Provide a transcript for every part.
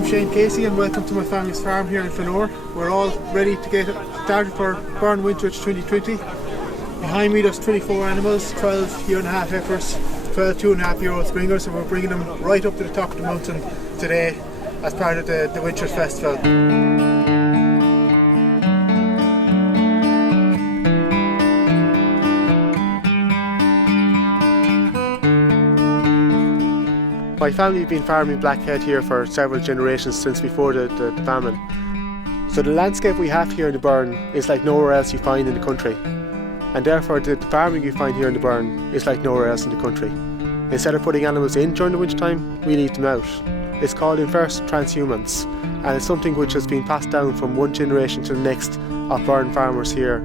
I'm Shane Casey and welcome to my family's farm here in Fenor. We're all ready to get started for Burren Winterage 2020. Behind me there's 24 animals, 12 year-and-a-half heifers, 12 2.5-year-old springers, and we're bringing them right up to the top of the mountain today as part of the Winterage Festival. My family have been farming blackhead here for several generations since before the famine. So the landscape we have here in the Burren is like nowhere else you find in the country. And therefore the farming you find here in the Burren is like nowhere else in the country. Instead of putting animals in during the winter time, we leave them out. It's called inverse transhumance, and it's something which has been passed down from one generation to the next of Burren farmers here.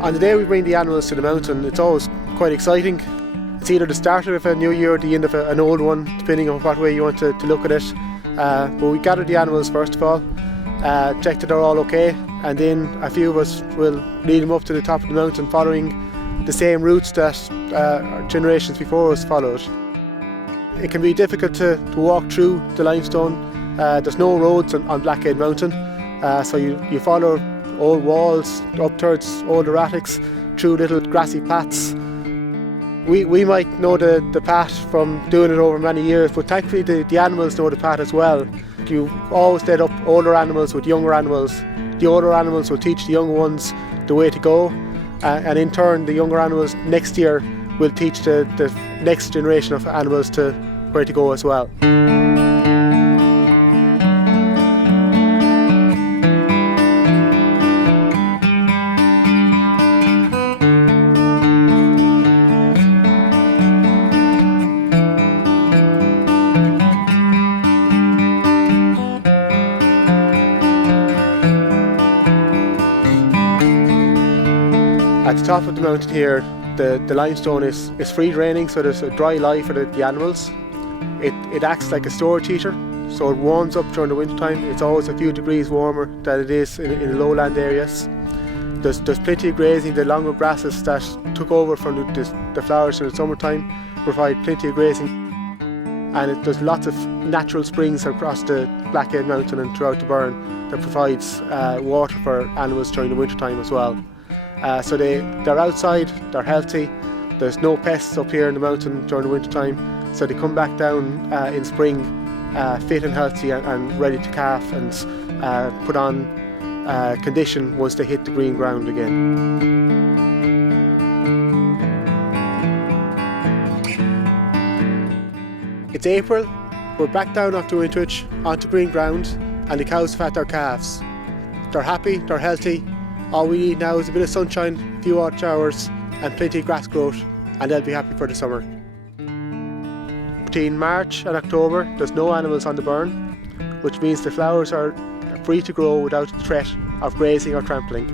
On the day we bring the animals to the mountain, it's always quite exciting. It's either the start of a new year or the end of an old one, depending on what way you want to look at it. But we gather the animals first of all, check that they're all okay, and then a few of us will lead them up to the top of the mountain following the same routes that generations before us followed. It can be difficult to walk through the limestone. There's no roads on Blackhead Mountain, so you follow old walls up towards old erratics through little grassy paths. We might know the path from doing it over many years, but thankfully the animals know the path as well. You always let up older animals with younger animals. The older animals will teach the younger ones the way to go, and in turn the younger animals next year will teach the next generation of animals to where to go as well. At the top of the mountain here, the limestone is free draining, so there's a dry lie for the animals. It acts like a storage heater, so it warms up during the winter time. It's always a few degrees warmer than it is in the lowland areas. There's plenty of grazing. The longer grasses that took over from the flowers in the summertime provide plenty of grazing. And there's lots of natural springs across the Blackhead Mountain and throughout the Burren that provides water for animals during the winter time as well. So they're outside, they're healthy, there's no pests up here in the mountain during the winter time, so they come back down in spring fit and healthy and ready to calf and put on condition once they hit the green ground again. It's April, we're back down off the Winterage onto green ground, and the cows have had their calves. They're happy, they're healthy. All we need now is a bit of sunshine, a few hot showers and plenty of grass growth, and they'll be happy for the summer. Between March and October there's no animals on the Burren, which means the flowers are free to grow without the threat of grazing or trampling.